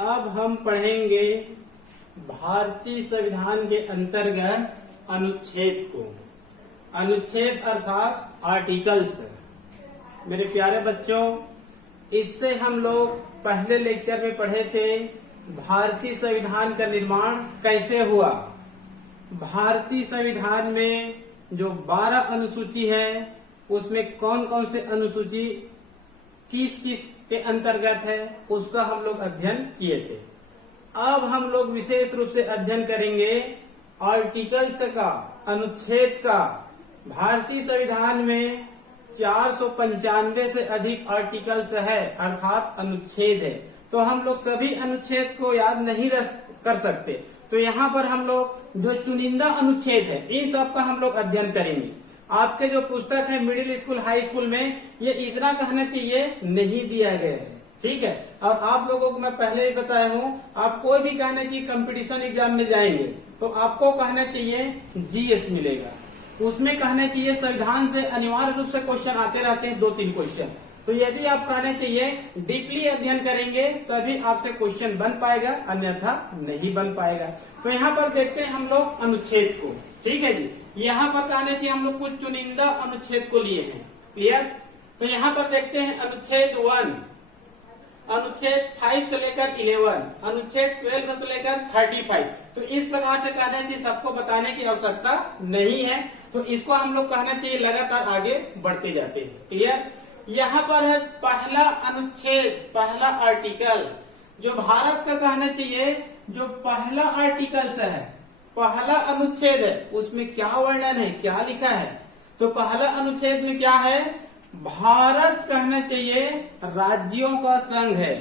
अब हम पढ़ेंगे भारतीय संविधान के अंतर्गत अनुच्छेद को। अनुच्छेद अर्थात आर्टिकल्स। मेरे प्यारे बच्चों, इससे हम लोग पहले लेक्चर में पढ़े थे भारतीय संविधान का निर्माण कैसे हुआ। भारतीय संविधान में जो 12 अनुसूची है उसमें कौन कौन से अनुसूची किस किस के अंतर्गत है उसका हम लोग अध्ययन किए थे। अब हम लोग विशेष रूप से अध्ययन करेंगे आर्टिकल्स का, अनुच्छेद का। भारतीय संविधान में 495 से अधिक आर्टिकल्स है अर्थात अनुच्छेद है। तो हम लोग सभी अनुच्छेद को याद नहीं कर सकते, तो यहाँ पर हम लोग जो चुनिंदा अनुच्छेद है इन सब का हम लोग अध्ययन करेंगे। आपके जो पुस्तक है मिडिल स्कूल हाई स्कूल में ये इतना कहना चाहिए नहीं दिया गया है, ठीक है। और आप लोगों को मैं पहले ही बताया हूँ, आप कोई भी कहना चाहिए कंपटीशन एग्जाम में जाएंगे तो आपको कहना चाहिए जीएस मिलेगा, उसमें कहना चाहिए संविधान से अनिवार्य रूप से क्वेश्चन आते रहते हैं, 2-3 क्वेश्चन। तो यदि आप कहना चाहिए डीपली अध्ययन करेंगे तभी आपसे क्वेश्चन बन पाएगा, अन्यथा नहीं बन पाएगा। तो यहाँ पर देखते हैं हम लोग अनुच्छेद को, ठीक है जी। यहाँ पर कहने चाहिए हम लोग कुछ चुनिंदा अनुच्छेद को लिए हैं, क्लियर। तो यहाँ पर देखते हैं अनुच्छेद 1, अनुच्छेद 5 से लेकर 11, अनुच्छेद 12 से लेकर 35। तो इस प्रकार से कहना चाहिए, सबको बताने की आवश्यकता नहीं है। तो इसको हम लोग कहना चाहिए लगातार आगे बढ़ते जाते हैं, क्लियर। यहाँ पर है पहला अनुच्छेद, पहला आर्टिकल जो भारत का कहना चाहिए, जो पहला आर्टिकल्स है, पहला अनुच्छेद है, उसमें क्या वर्णन है, क्या लिखा है। तो पहला अनुच्छेद में क्या है, भारत कहना चाहिए राज्यों का संघ है।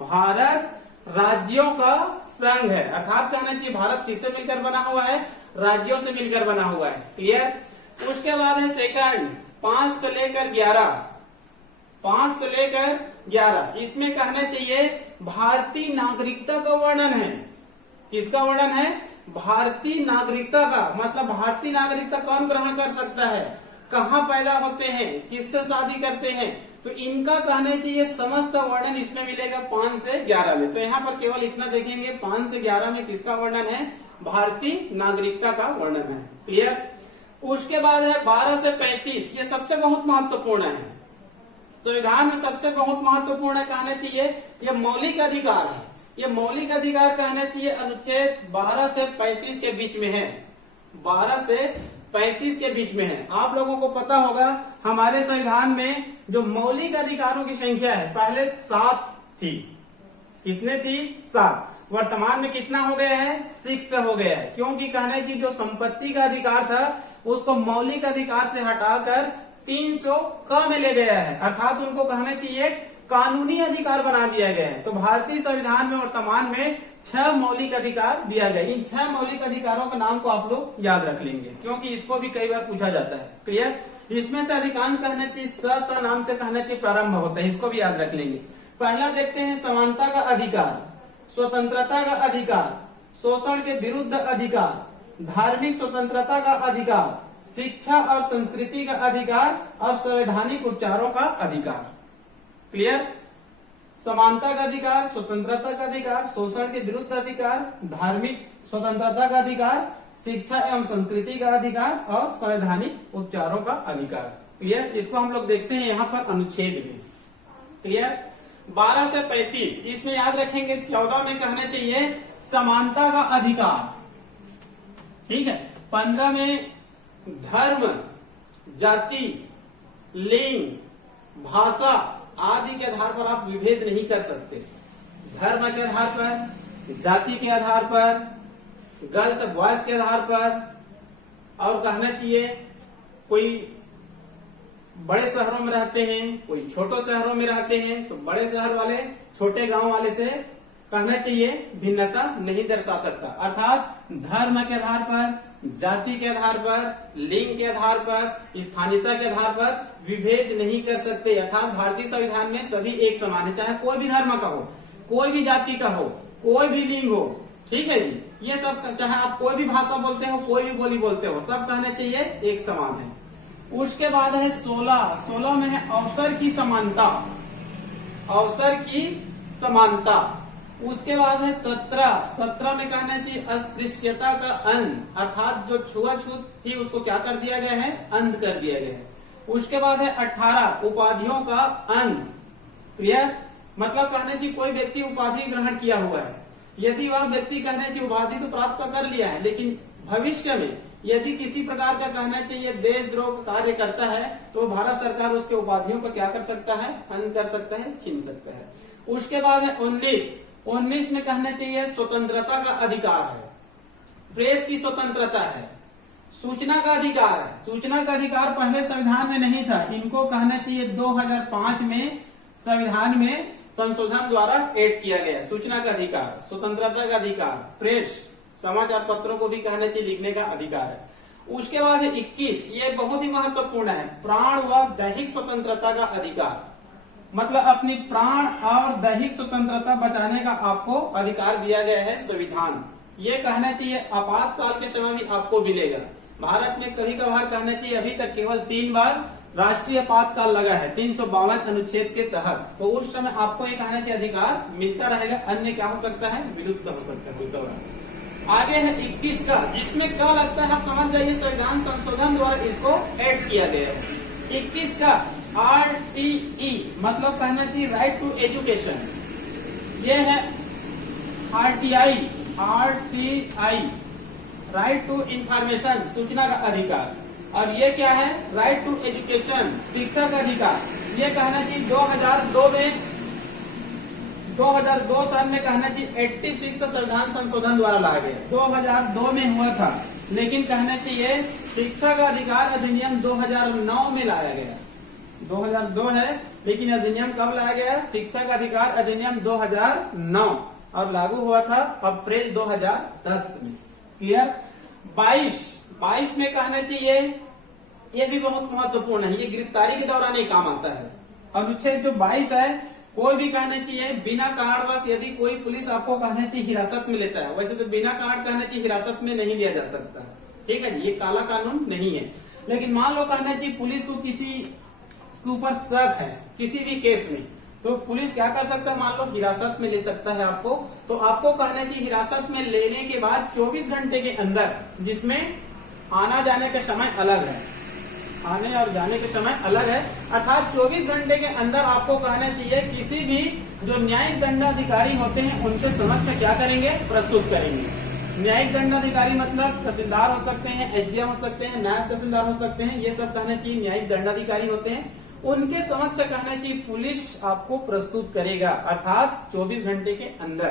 भारत राज्यों का संघ है अर्थात कहना चाहिए भारत किससे मिलकर बना हुआ है, राज्यों से मिलकर बना हुआ है, क्लियर। उसके बाद है सेकंड 5 से लेकर 11, 5 से लेकर 11, इसमें कहना चाहिए भारतीय नागरिकता का वर्णन है। किसका वर्णन है, भारतीय नागरिकता का। मतलब भारतीय नागरिकता कौन ग्रहण कर सकता है, कहाँ पैदा होते हैं, किससे शादी करते हैं, तो इनका कहना चाहिए समस्त वर्णन इसमें मिलेगा 5 से 11 में। तो यहाँ पर केवल इतना देखेंगे 5 से 11 में किसका वर्णन है, भारतीय नागरिकता का वर्णन है, क्लियर। उसके बाद है 12 से 35, ये सबसे बहुत महत्वपूर्ण है, संविधान में सबसे बहुत महत्वपूर्ण कहना चाहिए, ये मौलिक अधिकार है। ये मौलिक अधिकार कहना चाहिए अनुच्छेद 12 से 35 के बीच में है, 12 से 35 के बीच में है। आप लोगों को पता होगा हमारे संविधान में जो मौलिक अधिकारों की संख्या है पहले 7 थी। कितने थी, 7। वर्तमान में कितना हो गया है, 6 हो गया है। क्योंकि कहने की जो संपत्ति का अधिकार था उसको मौलिक अधिकार से हटाकर 300 क में ले गया है, अर्थात उनको कहने की एक कानूनी अधिकार बना दिया गया है। तो भारतीय संविधान में वर्तमान में 6 मौलिक अधिकार दिया गया। इन 6 मौलिक अधिकारों के नाम को आप लोग याद रख लेंगे क्योंकि इसको भी कई बार पूछा जाता है, क्लियर। इसमें से अधिकांश कहने चाहिए स नाम से कहने चाहिए प्रारंभ होता है, इसको भी याद रख लेंगे। पहला देखते हैं समानता का अधिकार, स्वतंत्रता का अधिकार, शोषण के विरुद्ध अधिकार, धार्मिक स्वतंत्रता का अधिकार, शिक्षा और संस्कृति का अधिकार और संवैधानिक उपचारों का अधिकार, क्लियर। समानता का अधिकार, स्वतंत्रता का अधिकार, शोषण के विरुद्ध अधिकार, धार्मिक स्वतंत्रता का अधिकार, शिक्षा एवं संस्कृति का अधिकार और संवैधानिक उपचारों का अधिकार, क्लियर। इसको हम लोग देखते हैं यहाँ पर अनुच्छेद में, क्लियर। 12 से 35 इसमें याद रखेंगे। 14 में कहना चाहिए समानता का अधिकार, ठीक है। 15 में धर्म, जाति, लिंग, भाषा आदि के आधार पर आप विभेद नहीं कर सकते। धर्म के आधार पर, जाति के आधार पर, गर्ल्स बॉयज के आधार पर, और कहना चाहिए कोई बड़े शहरों में रहते हैं, कोई छोटे शहरों में रहते हैं, तो बड़े शहर वाले छोटे गांव वाले से कहना चाहिए भिन्नता नहीं दर्शा सकता। अर्थात धर्म के आधार पर, जाति के आधार पर, लिंग के आधार पर, स्थानीयता के आधार पर विभेद नहीं कर सकते। अर्थात भारतीय संविधान में सभी एक समान है, चाहे कोई भी धर्म का हो, कोई भी जाति का हो, कोई भी लिंग हो, ठीक है जी। ये सब चाहे आप कोई भी भाषा बोलते हो, कोई भी बोली बोलते हो, सब कहना चाहिए एक समान है। उसके बाद है 16 में है अवसर की समानता, अवसर की समानता। उसके बाद है 17 में कहना चाहिए अस्पृश्यता का अंत, अर्थात जो छुआछूत थी उसको क्या कर दिया गया है, अंत कर दिया गया है। उसके बाद है 18 उपाधियों का अंत। क्लियर, मतलब कहना चाहिए कोई व्यक्ति उपाधि ग्रहण किया हुआ है, यदि वह व्यक्ति कहना चाहिए उपाधि तो प्राप्त कर लिया है, लेकिन भविष्य में यदि किसी प्रकार का कहना चाहिए देशद्रोह का कार्य करता है तो भारत सरकार उसके उपाधियों को क्या कर सकता है, अंत कर सकता है, छीन सकता है। उसके बाद है 19 में कहना चाहिए स्वतंत्रता का अधिकार है, प्रेस की स्वतंत्रता है, सूचना का अधिकार है। सूचना का अधिकार पहले संविधान में नहीं था, इनको कहना चाहिए 2005 में संविधान में संशोधन द्वारा ऐड किया गया। सूचना का अधिकार, स्वतंत्रता का अधिकार, प्रेस समाचार पत्रों को भी कहना चाहिए लिखने का अधिकार है। उसके बाद 21, ये बहुत ही महत्वपूर्ण है, प्राण व दैहिक स्वतंत्रता का अधिकार, मतलब अपनी प्राण और दैहिक स्वतंत्रता बचाने का आपको अधिकार दिया गया है संविधान। ये कहना चाहिए आपातकाल के समय भी आपको मिलेगा। भारत में कभी कभार कहना चाहिए अभी तक केवल 3 बार राष्ट्रीय आपातकाल लगा है 352 अनुच्छेद के तहत, तो उस समय आपको ये कहना चाहिए अधिकार मिलता रहेगा, अन्य क्या हो सकता है, विलुप्त हो सकता है। आगे है 21 का, जिसमें क्या लगता है आप समझ जाइए, संविधान संशोधन द्वारा इसको ऐड किया गया है। 21 का RTE मतलब कहना चाहिए राइट टू एजुकेशन, ये है RTI राइट टू इंफॉर्मेशन, सूचना का अधिकार, और ये क्या है, राइट टू एजुकेशन, शिक्षा का अधिकार। ये कहना चाहिए 2002 साल में कहना चाहिए 86 संविधान संशोधन द्वारा लाया गया, 2002 में हुआ था, लेकिन कहना चाहिए शिक्षा का अधिकार अधिनियम 2009 में लाया गया। 2002 है लेकिन अधिनियम कब लाया गया, शिक्षा का अधिकार अधिनियम 2009 और लागू हुआ था अप्रैल 2010 में। क्लियर। 22 में कहना चाहिए, ये भी बहुत महत्वपूर्ण है, ये गिरफ्तारी के दौरान ये काम आता है। अनुच्छेद जो 22 है, कोई भी कहना चाहिए बिना कारणवश यदि कोई पुलिस आपको कहना चाहिए हिरासत में लेता है, वैसे तो बिना कारण कहना चाहिए हिरासत में नहीं लिया जा सकता, ठीक है, ये काला कानून नहीं है, लेकिन मान लो कहना चाहिए पुलिस को किसी के ऊपर शक है किसी भी केस में, तो पुलिस क्या कर सकता है, मान लो हिरासत में ले सकता है आपको, तो आपको कहना चाहिए हिरासत में लेने के बाद 24 घंटे के अंदर, जिसमें आना जाने का समय अलग है, आने और जाने के समय अलग है, अर्थात 24 घंटे के अंदर आपको कहना चाहिए किसी भी जो न्यायिक दंडाधिकारी होते हैं उनके समक्ष क्या करेंगे, प्रस्तुत करेंगे। न्यायिक दंडाधिकारी मतलब तहसीलदार हो सकते हैं, SDM हो सकते हैं, नायब तहसीलदार हो सकते हैं, ये सब कहना चाहिए न्यायिक दंडाधिकारी होते हैं, उनके समक्ष कहना चाहिए पुलिस आपको प्रस्तुत करेगा, अर्थात 24 घंटे के अंदर।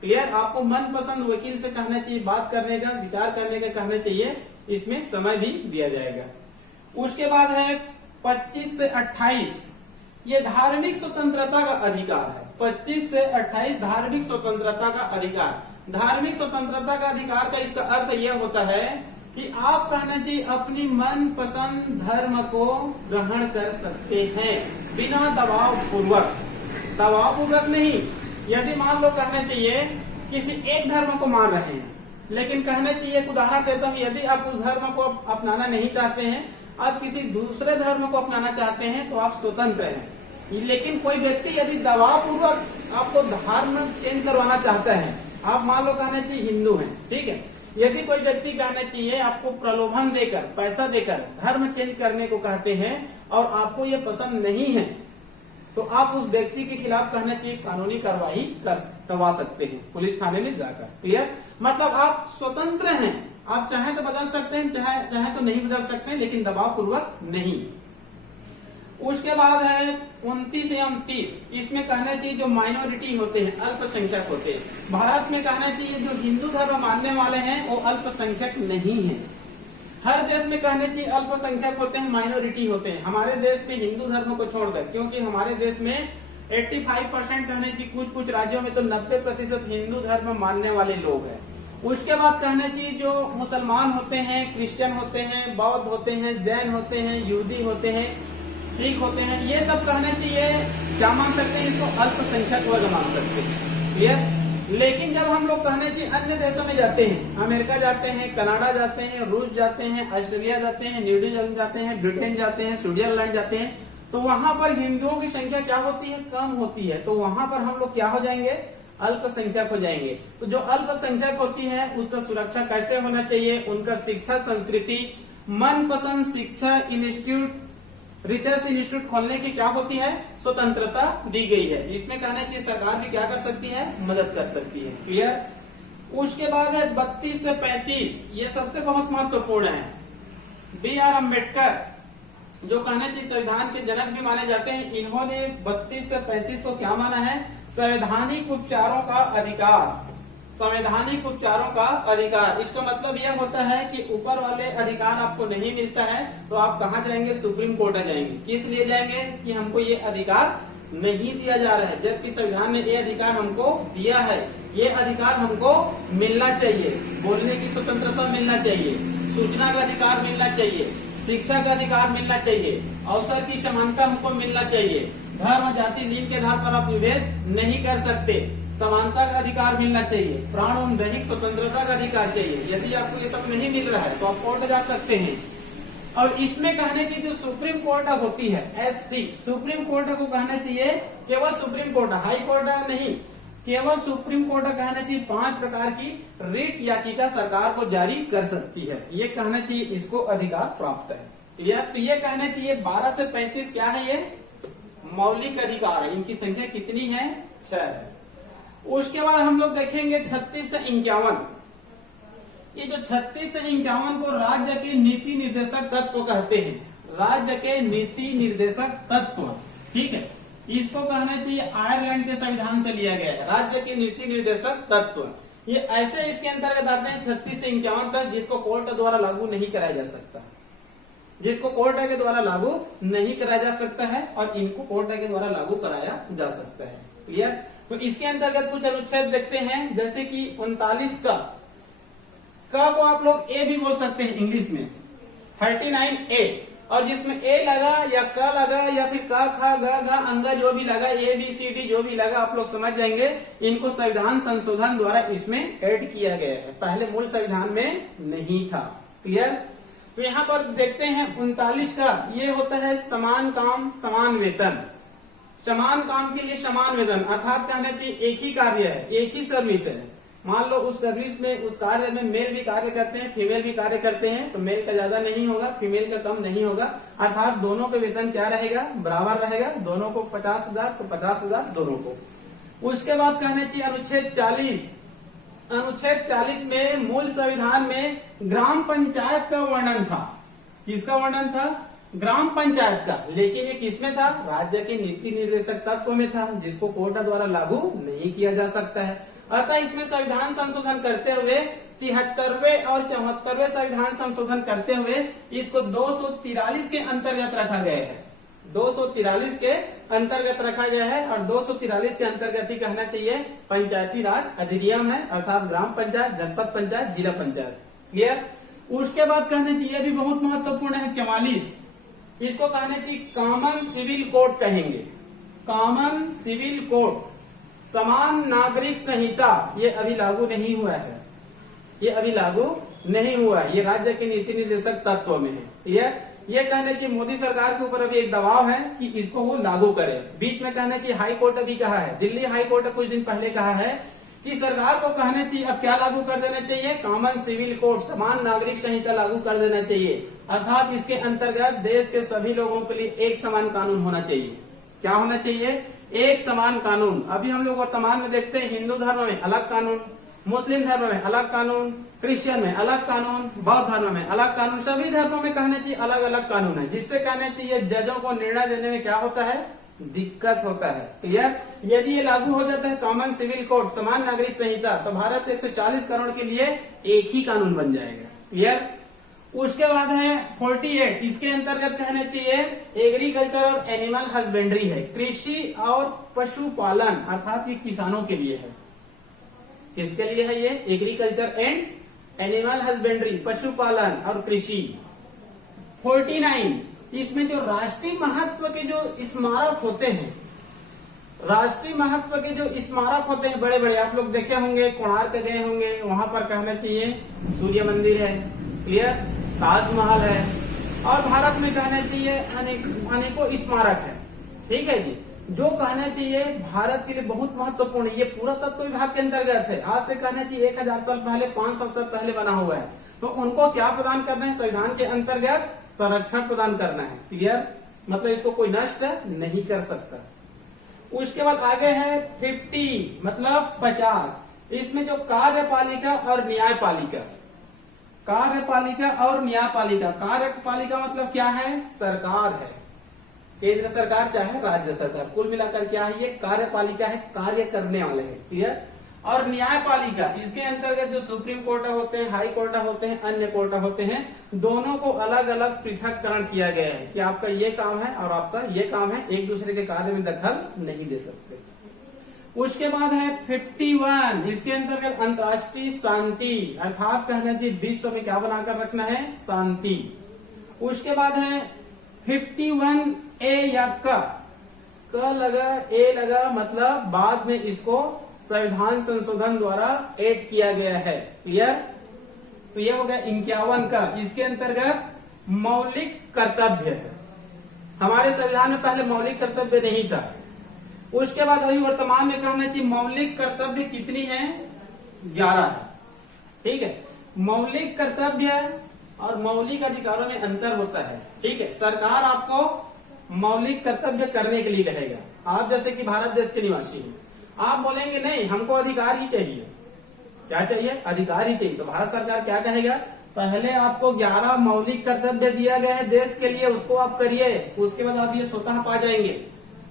क्लियर। आपको मनपसंद वकील से कहना चाहिए बात करने का, विचार करने का कहना चाहिए, इसमें समय भी दिया जाएगा। उसके बाद है 25 से 28, ये धार्मिक स्वतंत्रता का अधिकार है। 25 से 28 धार्मिक स्वतंत्रता का अधिकार। धार्मिक स्वतंत्रता का अधिकार का इसका अर्थ यह होता है कि आप कहना चाहिए अपनी मनपसंद धर्म को ग्रहण कर सकते हैं बिना दबाव पूर्वक नहीं। यदि मान लो कहना चाहिए किसी एक धर्म को मान रहे हैं, लेकिन कहना चाहिए एक उदाहरण देता हूँ, यदि आप उस धर्म को अपनाना नहीं चाहते हैं, आप किसी दूसरे धर्म को अपनाना चाहते हैं, तो आप स्वतंत्र हैं। लेकिन कोई व्यक्ति यदि दबाव पूर्वक आपको धर्म चेंज करवाना चाहता है, आप मान लो कहना चाहिए हिंदू हैं, ठीक है, यदि कोई व्यक्ति कहना चाहिए आपको प्रलोभन देकर, पैसा देकर धर्म चेंज करने को कहते हैं और आपको ये पसंद नहीं है, तो आप उस व्यक्ति के खिलाफ कहना चाहिए कानूनी कार्रवाई करवा सकते हैं पुलिस थाने में जाकर। क्लियर। मतलब आप स्वतंत्र हैं, आप चाहे तो बदल सकते हैं, चाहे तो नहीं बदल सकते हैं, लेकिन दबाव पूर्वक नहीं। उसके बाद है 29 से 29, इसमें कहना चाहिए जो माइनॉरिटी होते हैं, अल्पसंख्यक होते हैं, भारत में कहना चाहिए जो हिंदू धर्म मानने वाले हैं वो अल्पसंख्यक नहीं है। हर देश में कहना चाहिए अल्पसंख्यक होते हैं, माइनॉरिटी होते हैं। हमारे देश में हिंदू धर्म को छोड़कर, क्योंकि हमारे देश में 85% कहने की, कुछ राज्यों में तो 90% हिंदू धर्म मानने वाले लोग हैं। उसके बाद कहना चाहिए जो मुसलमान होते हैं, क्रिश्चियन होते हैं, बौद्ध होते हैं, जैन होते हैं, यहूदी होते हैं, सिख होते हैं, ये सब कहना चाहिए क्या मान सकते हैं, इसको अल्पसंख्यक वर्ग मान सकते हैं। क्लियर। लेकिन जब हम लोग कहने चाहिए अन्य देशों में जाते हैं, अमेरिका जाते हैं, कनाडा जाते हैं, रूस जाते हैं, ऑस्ट्रेलिया जाते हैं, न्यूजीलैंड जाते हैं, ब्रिटेन जाते हैं, स्विट्जरलैंड जाते हैं, तो वहां पर हिंदुओं की संख्या क्या होती है, कम होती है, तो वहां पर हम लोग क्या हो जाएंगे, अल्पसंख्यक हो जाएंगे। तो जो अल्पसंख्यक होती है उसका सुरक्षा कैसे होना चाहिए, उनका शिक्षा संस्कृति, मनपसंद शिक्षा इंस्टीट्यूट, रिसर्च इंस्टीट्यूट खोलने की क्या होती है, स्वतंत्रता दी गई है। इसमें कहना चाहिए सरकार भी क्या कर सकती है, मदद कर सकती है। क्लियर। उसके बाद है 32 से 35, ये सबसे बहुत महत्वपूर्ण है। B.R. अम्बेडकर जो कहना चाहिए संविधान के जनक भी माने जाते हैं, इन्होंने 32 से 35 को क्या माना है, संवैधानिक उपचारों का अधिकार। संवैधानिक उपचारों का अधिकार, इसका मतलब यह होता है कि ऊपर वाले अधिकार आपको नहीं मिलता है तो आप कहाँ जाएंगे, सुप्रीम कोर्ट जाएंगे। किस लिए जाएंगे कि हमको ये अधिकार नहीं दिया जा रहा है, जबकि संविधान ने ये अधिकार हमको दिया है। ये अधिकार हमको मिलना चाहिए, बोलने की स्वतंत्रता मिलना चाहिए, सूचना का अधिकार मिलना चाहिए, शिक्षा का अधिकार मिलना चाहिए, अवसर की समानता हमको मिलना चाहिए, धर्म जाति लिंग के आधार पर आप विभेद नहीं कर सकते, समानता का अधिकार मिलना चाहिए, प्राण एवं दैहिक स्वतंत्रता का अधिकार चाहिए। यदि आपको ये सब नहीं मिल रहा है तो आप कोर्ट जा सकते हैं। और इसमें कहने की जो सुप्रीम कोर्ट होती है SC, सुप्रीम कोर्ट को कहना चाहिए केवल सुप्रीम कोर्ट, हाई कोर्ट नहीं, केवल सुप्रीम कोर्ट कहना चाहिए 5 प्रकार की रिट याचिका सरकार को जारी कर सकती है। ये कहना चाहिए इसको अधिकार प्राप्त है। क्लियर। तो ये कहना चाहिए 12 से 35 क्या है, ये मौलिक अधिकार है। इनकी संख्या कितनी है, 6 है। उसके बाद हम लोग देखेंगे 36 से 51। ये जो 36 से 51 को राज्य के नीति निर्देशक तत्व कहते हैं, राज्य के नीति निर्देशक तत्व। ठीक है, इसको कहना चाहिए आयरलैंड के संविधान से लिया गया है, राज्य के नीति निर्देशक तत्व। ये ऐसे इसके अंतर्गत आते हैं 36 से 51 तक जिसको कोर्ट द्वारा लागू नहीं कराया जा सकता, जिसको कोर्ट के द्वारा लागू नहीं कराया जा सकता है, और इनको कोर्ट के द्वारा लागू कराया जा सकता है। क्लियर। तो इसके अंतर्गत कुछ अनुच्छेद देखते हैं, जैसे कि 39 का को आप लोग ए भी बोल सकते हैं इंग्लिश में, 39A, और जिसमें ए लगा या क लगा या फिर क ख ग घ अंग जो भी लगा, ABCD जो भी लगा, आप लोग समझ जाएंगे इनको संविधान संशोधन द्वारा इसमें ऐड किया गया है, पहले मूल संविधान में नहीं था। क्लियर। तो यहाँ पर देखते हैं 39 का, ये होता है समान काम समान वेतन। समान काम के लिए समान वेतन, अर्थात कहना चाहिए एक ही कार्य है, एक ही सर्विस है। मान लो उस सर्विस में, उस कार्य में मेल भी कार्य करते हैं, फीमेल भी कार्य करते हैं, तो मेल का ज्यादा नहीं होगा, फीमेल का कम नहीं होगा, अर्थात दोनों का वेतन क्या रहेगा, बराबर रहेगा। दोनों को 50,000 तो 50,000 दोनों को। उसके बाद कहना चाहिए अनुच्छेद 40। अनुच्छेद 40 में मूल संविधान में ग्राम पंचायत का वर्णन था। किसका वर्णन था, ग्राम पंचायत का। लेकिन ये किसमें था, राज्य के नीति निर्देशक तत्व में था, जिसको कोर्ट द्वारा लागू नहीं किया जा सकता है। अतः इसमें संविधान संशोधन करते हुए 73वें और 74वें संविधान संशोधन करते हुए इसको 243 के अंतर्गत रखा गया है, 243 के अंतर्गत रखा गया है। और 243 के अंतर्गत ही कहना चाहिए पंचायती राज अधिनियम है, अर्थात ग्राम पंचायत, जनपद पंचायत, जिला पंचायत। क्लियर। उसके बाद कहना चाहिए भी बहुत महत्वपूर्ण है 44, इसको कहना चाहिए कॉमन सिविल कोड कहेंगे, कॉमन सिविल कोड, समान नागरिक संहिता। ये अभी लागू नहीं हुआ है, ये अभी लागू नहीं हुआ है, ये राज्य के नीति निर्देशक तत्व में है। क्लियर। ये कहना चाहिए मोदी सरकार के ऊपर अभी एक दबाव है कि इसको वो लागू करे। बीच में कहना चाहिए हाई कोर्ट अभी कहा है, दिल्ली हाई कोर्ट ने कुछ दिन पहले कहा है कि सरकार को कहना चाहिए अब क्या लागू कर देना चाहिए, कॉमन सिविल कोड, समान नागरिक संहिता लागू कर देना चाहिए। अर्थात इसके अंतर्गत देश के सभी लोगों के लिए एक समान कानून होना चाहिए। क्या होना चाहिए, एक समान कानून। अभी हम लोग वर्तमान में देखते हैं हिंदू धर्म में अलग कानून, मुस्लिम धर्म में अलग कानून, क्रिश्चियन में अलग कानून, बौद्ध धर्म में अलग कानून, सभी धर्मों में कहना चाहिए अलग अलग कानून है, जिससे कहना चाहिए जजों को निर्णय देने में क्या होता है, दिक्कत होता है। क्लियर। यदि ये लागू हो जाता है कॉमन सिविल कोड, समान नागरिक संहिता, तो भारत 140 करोड़ के लिए एक ही कानून बन जाएगा। क्लियर। उसके बाद है 48, इसके अंतर्गत कहना चाहिए एग्रीकल्चर और एनिमल हस्बेंड्री है, कृषि और पशुपालन, अर्थात ये किसानों के लिए है। किसके लिए है ये, एग्रीकल्चर एंड एनिमल हस्बेंड्री, पशुपालन और कृषि। 49, इसमें जो राष्ट्रीय महत्व के जो स्मारक होते हैं, राष्ट्रीय महत्व के जो स्मारक होते हैं बड़े बड़े, आप लोग देखे होंगे, कोणार्क गए होंगे, वहां पर कहना चाहिए सूर्य मंदिर है। क्लियर। ताजमहल है, और भारत में कहना चाहिए अनेकों स्मारक है। ठीक है जी। जो कहना चाहिए भारत के लिए बहुत महत्वपूर्ण है। ये पूरा तत्व विभाग के अंतर्गत है। आज से कहना चाहिए 1000 साल पहले, 500 साल पहले बना हुआ है। तो उनको क्या प्रदान करना है? संविधान के अंतर्गत संरक्षण प्रदान करना है। क्लियर? मतलब इसको कोई नष्ट नहीं कर सकता। उसके बाद आगे है 50 मतलब 50। इसमें जो कार्यपालिका और न्यायपालिका, कार्यपालिका और न्यायपालिका, कार्यपालिका मतलब क्या है? सरकार है, केंद्र सरकार चाहे राज्य सरकार, कुल मिलाकर क्या है? ये कार्यपालिका है, कार्य करने वाले हैं। क्लियर? और न्यायपालिका, इसके अंतर्गत जो सुप्रीम कोर्ट होते हैं, हाई कोर्ट होते हैं, अन्य कोर्ट होते हैं, दोनों को अलग अलग पृथककरण किया गया है कि आपका ये काम है और आपका ये काम है, एक दूसरे के कार्य में दखल नहीं दे सकते। उसके बाद है 51, इसके अंतर्गत अंतर्राष्ट्रीय शांति, अर्थात कहना चाहिए विश्व में क्या बनाकर रखना है? शांति। उसके बाद है 51A या क लगा, ए लगा, मतलब बाद में इसको संविधान संशोधन द्वारा ऐड किया गया है। क्लियर? तो ये हो गया 51 का। इसके अंतर्गत मौलिक कर्तव्य है। हमारे संविधान में पहले मौलिक कर्तव्य नहीं था। उसके बाद अभी वर्तमान में कहना चाहिए मौलिक कर्तव्य कितनी है? 11 है। ठीक है? मौलिक कर्तव्य और मौलिक अधिकारों में अंतर होता है। ठीक है? सरकार आपको मौलिक कर्तव्य करने के लिए कहेगा। आप जैसे कि भारत देश के निवासी हैं, आप बोलेंगे नहीं हमको अधिकार ही चाहिए। क्या चाहिए? अधिकार ही चाहिए। तो भारत सरकार क्या कहेगा? पहले आपको 11 मौलिक कर्तव्य दिया गया है देश के लिए, उसको आप करिए, उसके बाद आप ये स्वतः पा जाएंगे।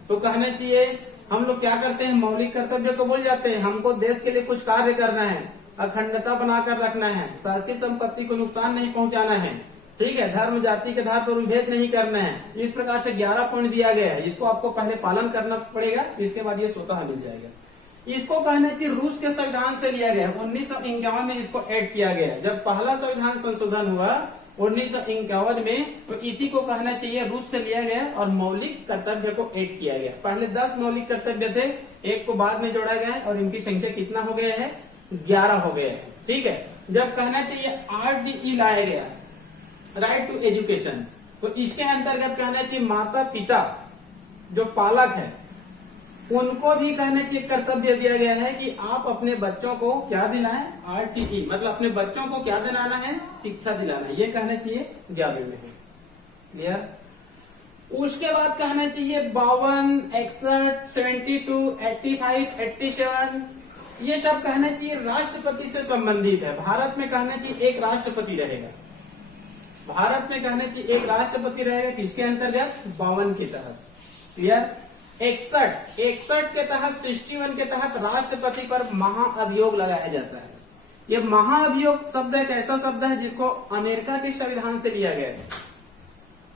तो कहना चाहिए हम लोग क्या करते हैं? मौलिक कर्तव्य को भूल जाते हैं। हमको देश के लिए कुछ कार्य करना है, अखंडता बनाकर रखना है, शासकीय संपत्ति को नुकसान नहीं पहुंचाना है। ठीक है? धर्म जाति के आधार पर विभेद नहीं करना है। इस प्रकार से 11 पॉइंट दिया गया है। इसको आपको पहले पालन करना पड़ेगा, इसके बाद ये स्वतः मिल जाएगा। इसको कहना कि रूस के संविधान से लिया गया है। 1951 में इसको ऐड किया गया है। जब पहला संविधान संशोधन हुआ 1951 में, तो इसी को कहना चाहिए रूस से लिया गया और मौलिक कर्तव्य को ऐड किया गया। पहले 10 मौलिक कर्तव्य थे, एक को बाद में जोड़ा गया है और इनकी संख्या कितना हो गया है? 11 हो गया है। ठीक है? जब कहना चाहिए RDE लाया गया, राइट टू एजुकेशन, तो इसके अंतर्गत कहना चाहिए माता पिता जो पालक है उनको भी कहने चाहिए कर्तव्य दिया गया है कि आप अपने बच्चों को क्या दिलाएं? RTE मतलब अपने बच्चों को क्या दिलाना है? शिक्षा दिलाना है। ये कहना चाहिए 11 में है। क्लियर? उसके बाद कहना चाहिए 52, 61, 72, 85, 87, ये सब कहना चाहिए राष्ट्रपति से संबंधित है। भारत में कहना चाहिए एक राष्ट्रपति रहेगा। भारत में कहना चाहिए एक राष्ट्रपति रहेगा। किसके अंतर्गत? 52 के तहत। क्लियर? 61 के तहत, 61 के तहत राष्ट्रपति पर महाअभियोग लगाया जाता है। ये महाअभियोग शब्द एक ऐसा शब्द है जिसको अमेरिका के संविधान से लिया गया है।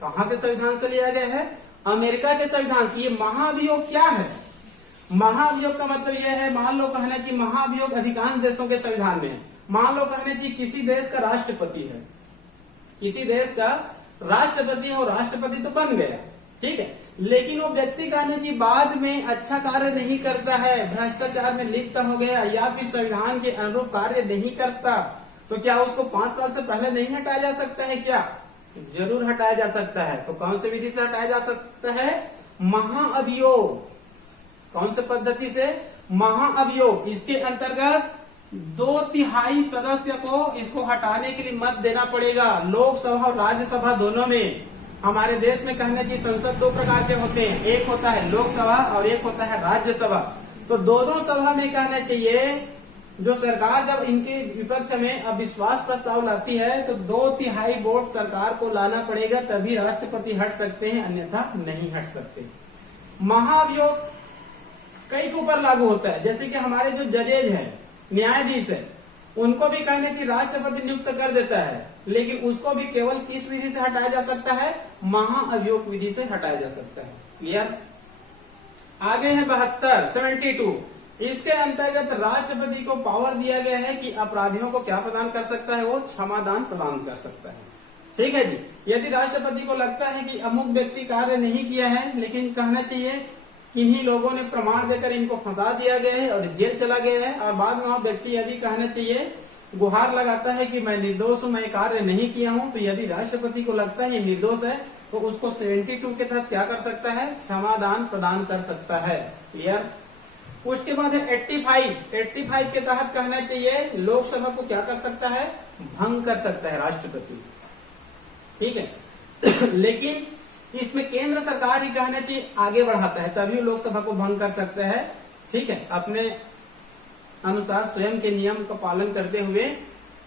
कहाँ के संविधान से लिया गया है? अमेरिका के संविधान से। ये महाअभियोग क्या है? महाअभियोग का मतलब यह है, मान लो कहना चाहिए महाअभियोग अधिकांश देशों के संविधान में है। मान लो कहना चाहिए किसी देश का राष्ट्रपति है, किसी देश का राष्ट्रपति हो, राष्ट्रपति तो बन गया, ठीक है, लेकिन वो व्यक्ति कहने की बाद में अच्छा कार्य नहीं करता है, भ्रष्टाचार में लिप्त हो गया या फिर संविधान के अनुरूप कार्य नहीं करता, तो क्या उसको 5 साल से पहले नहीं हटाया जा सकता है? क्या जरूर हटाया जा सकता है। तो कौन सी विधि से हटाया जा सकता है? महाअभियोग। कौन सी पद्धति से? महाअभियोग। इसके अंतर्गत 2/3 सदस्य को इसको हटाने के लिए मत देना पड़ेगा, लोकसभा और राज्यसभा दोनों में। हमारे देश में कहने की संसद 2 प्रकार के होते हैं, एक होता है लोकसभा और एक होता है राज्यसभा। तो दोनों सभा में कहना चाहिए जो सरकार जब इनके विपक्ष में अविश्वास प्रस्ताव लाती है तो 2/3 वोट सरकार को लाना पड़ेगा, तभी राष्ट्रपति हट सकते हैं, अन्यथा नहीं हट सकते। महाअभियोग कई के ऊपर लागू होता है, जैसे कि हमारे जो जजेज है, न्यायाधीश है, उनको भी कहने की राष्ट्रपति नियुक्त कर देता है, लेकिन उसको भी केवल किस विधि से हटाया जा सकता है? महाअभियोग विधि से हटाया जा सकता है। क्लियर? आगे है 72। इसके अंतर्गत राष्ट्रपति को पावर दिया गया है कि अपराधियों को क्या प्रदान कर सकता है? वो क्षमादान प्रदान कर सकता है। ठीक है जी। यदि राष्ट्रपति को लगता है कि अमुक व्यक्ति कार्य नहीं किया है, लेकिन कहना चाहिए किन्हीं लोगों ने प्रमाण देकर इनको फंसा दिया गया है और जेल चला गया है, और बाद में वह व्यक्ति यदि कहना चाहिए गुहार लगाता है कि मैं निर्दोष हूं, मैं कार्य नहीं किया हूं, तो यदि राष्ट्रपति को लगता है ये निर्दोष है तो उसको 72 के तहत क्या कर सकता है, क्षमादान प्रदान कर सकता है। क्लियर। उसके बाद है 85 के तहत कहना चाहिए लोकसभा को क्या कर सकता है, भंग कर सकता है राष्ट्रपति। ठीक है लेकिन इसमें केंद्र सरकार ही कहना चाहिए आगे बढ़ाता है, तभी लोकसभा को भंग कर सकता है। ठीक है, अपने अनुसार स्वयं के नियम का पालन करते हुए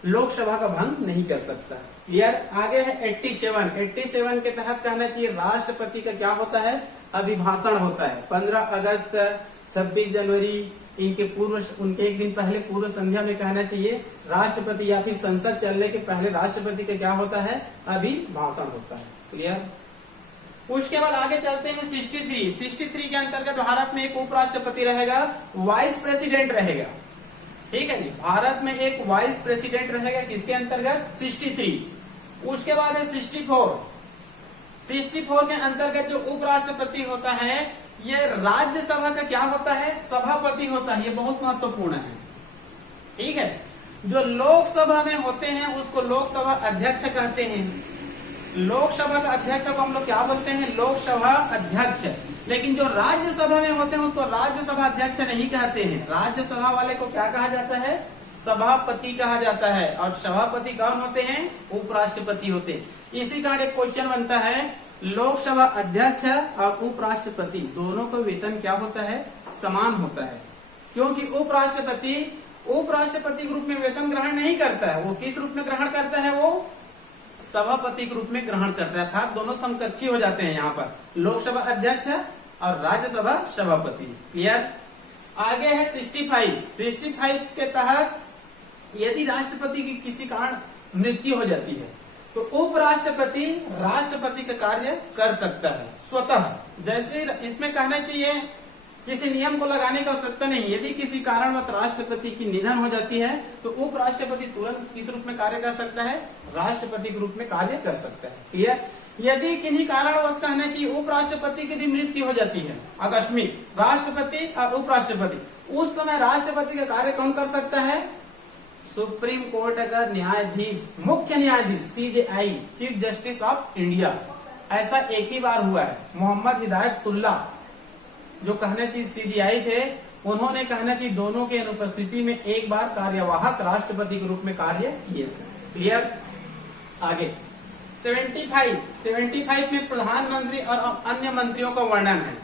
लोकसभा का भंग नहीं कर सकता। क्लियर। आगे है 87 के तहत कहना चाहिए राष्ट्रपति का क्या होता है, अभिभाषण होता है। 15 अगस्त 26 जनवरी उनके एक दिन पहले पूर्व संध्या में कहना चाहिए राष्ट्रपति या फिर संसद चलने के पहले राष्ट्रपति का क्या होता है, अभिभाषण होता है। क्लियर। उसके बाद आगे चलते हैं 63 के अंतर्गत भारत में एक उपराष्ट्रपति रहेगा, वाइस प्रेसिडेंट रहेगा। ठीक है जी, भारत में एक वाइस प्रेसिडेंट रहेगा किसके अंतर्गत, 63। उसके बाद है 64 के अंतर्गत जो उपराष्ट्रपति होता है ये राज्यसभा का क्या होता है, सभापति होता है। ये बहुत महत्वपूर्ण है। ठीक है, जो लोकसभा में होते हैं उसको लोकसभा अध्यक्ष कहते हैं। लोकसभा का अध्यक्ष को हम लोग क्या बोलते हैं, लोकसभा अध्यक्ष। लेकिन जो राज्यसभा में होते हैं उसको राज्यसभा अध्यक्ष नहीं कहते हैं, राज्यसभा वाले को क्या कहा जाता है, सभापति कहा जाता है। और सभापति कौन होते हैं, उपराष्ट्रपति होते हैं। इसी कारण एक क्वेश्चन बनता है, लोकसभा अध्यक्ष और उपराष्ट्रपति दोनों का वेतन क्या होता है, समान होता है। क्योंकि उपराष्ट्रपति के रूप में वेतन ग्रहण नहीं करता है, वो किस रूप में ग्रहण करता है, वो सभापति के रूप में ग्रहण करता है। अर्थात दोनों समकक्षी हो जाते हैं यहाँ पर, लोकसभा अध्यक्ष और राज्यसभा सभापति। क्लियर। आगे है 65 के तहत यदि राष्ट्रपति की किसी कारण मृत्यु हो जाती है तो उपराष्ट्रपति राष्ट्रपति का कार्य कर सकता है स्वतः। जैसे इसमें कहना चाहिए किसी नियम को लगाने की आवश्यकता नहीं, यदि किसी कारणवश राष्ट्रपति की निधन हो जाती है तो उपराष्ट्रपति तुरंत किस रूप में कार्य कर सकता है, राष्ट्रपति के रूप में कार्य कर सकता है। क्लियर। यदि किन्हीं कारणवश कहना कि उपराष्ट्रपति की भी मृत्यु हो जाती है आकस्मिक, राष्ट्रपति और उपराष्ट्रपति, उस समय राष्ट्रपति का कार्य कौन कर सकता है, सुप्रीम कोर्ट का न्यायाधीश, मुख्य न्यायाधीश CJI, chief justice of India. ऐसा एक ही बार हुआ है, मोहम्मद हिदायतुल्लाह जो कहने की CJI थे, उन्होंने कहना कि दोनों के अनुपस्थिति में एक बार कार्यवाहक राष्ट्रपति के रूप में कार्य किए थे। क्लियर। आगे 75 में प्रधानमंत्री और अन्य मंत्रियों का वर्णन है।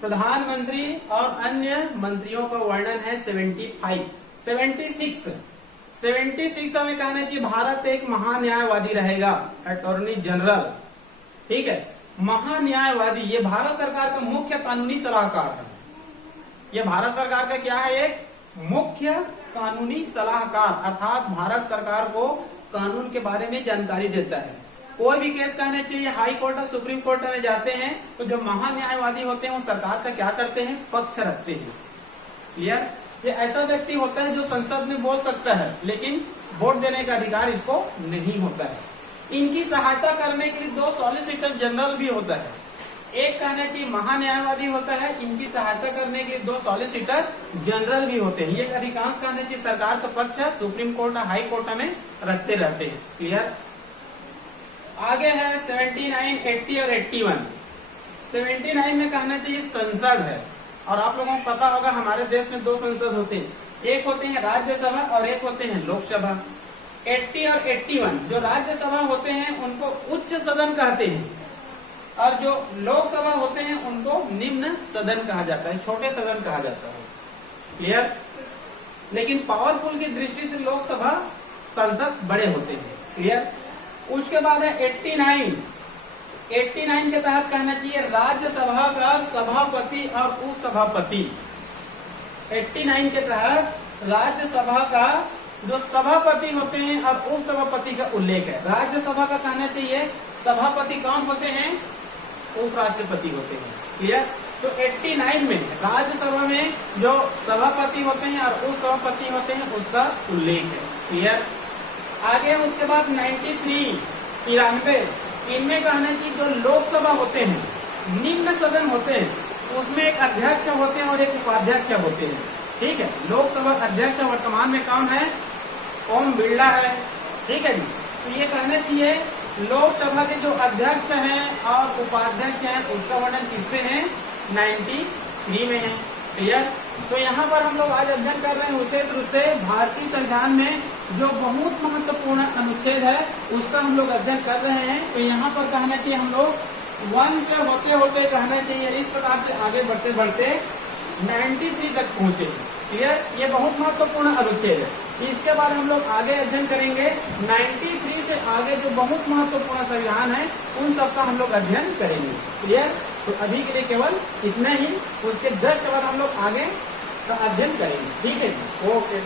प्रधानमंत्री और अन्य मंत्रियों का वर्णन है 75। 76 में कहना कि भारत एक महान्यायवादी रहेगा, अटॉर्नी जनरल। ठीक है, महान्यायवादी, ये भारत सरकार का मुख्य कानूनी सलाहकार है। ये भारत सरकार का क्या है, एक मुख्य कानूनी सलाहकार, अर्थात भारत सरकार को कानून के बारे में जानकारी देता है। कोई भी केस कहने चाहिए हाई कोर्ट और सुप्रीम कोर्ट में जाते हैं तो जो महान्यायवादी होते हैं वो सरकार का क्या करते हैं, पक्ष रखते हैं। क्लियर। ये ऐसा व्यक्ति होता है जो संसद में बोल सकता है लेकिन वोट देने का अधिकार इसको नहीं होता है। इनकी सहायता करने के लिए 2 सॉलिसिटर जनरल भी होता है। एक कहने की महान्यायवादी होता है, इनकी सहायता करने के लिए 2 सॉलिसिटर जनरल भी होते हैं। ये अधिकांश कहने की सरकार का पक्ष सुप्रीम कोर्ट और हाई कोर्ट में रखते रहते हैं। क्लियर। आगे है 79, 80 और 81। 79 में कहना चाहिए संसद है, और आप लोगों को पता होगा हमारे देश में 2 संसद होते हैं, एक होते हैं राज्यसभा और एक होते हैं लोकसभा। 80 और 81 जो राज्यसभा होते हैं उनको उच्च सदन कहते हैं, और जो लोकसभा होते हैं उनको निम्न सदन कहा जाता है, छोटे सदन कहा जाता है। क्लियर। लेकिन पावरफुल की दृष्टि से लोकसभा संसद बड़े होते हैं। क्लियर। उसके बाद है 89 के तहत कहना चाहिए राज्यसभा का सभापति और उपसभापति। 89 के तहत राज्यसभा का जो सभापति होते हैं और उपसभापति का उल्लेख है। राज्यसभा का कहना चाहिए सभापति कौन होते हैं, उपराष्ट्रपति होते हैं। क्लियर। तो 89 में राज्यसभा में जो सभापति होते हैं और उपसभापति होते हैं उसका उल्लेख है। क्लियर। आगे उसके बाद 93 इनमें कहना चाहिए जो लोकसभा होते हैं, निम्न सदन होते हैं, उसमें एक अध्यक्ष होते हैं और एक उपाध्यक्ष होते हैं। ठीक है, लोकसभा अध्यक्ष वर्तमान में कौन है, ओम बिरला है। ठीक है जी। तो ये कहना चाहिए लोकसभा के जो अध्यक्ष हैं और उपाध्यक्ष हैं उसका वर्णन किसमें है? 93 में है। क्लियर? तो यहाँ पर हम लोग आज अध्ययन कर रहे हैं विशेष रूप से भारतीय संविधान में जो बहुत महत्वपूर्ण अनुच्छेद है उसका हम लोग अध्ययन कर रहे हैं। तो यहाँ पर कहना चाहिए हम लोग 1 से होते होते कहना चाहिए इस प्रकार से आगे बढ़ते बढ़ते 93 तक पहुंचे। क्लियर? ये बहुत महत्वपूर्ण अनुच्छेद है। इसके बाद हम लोग आगे अध्ययन करेंगे 93 से आगे जो बहुत महत्वपूर्ण संविधान है उन सबका हम लोग अध्ययन करेंगे। क्लियर? तो अभी के लिए केवल इतना ही, उसके 10 के बाद हम लोग आगे का अध्ययन करेंगे। ठीक है? ओके।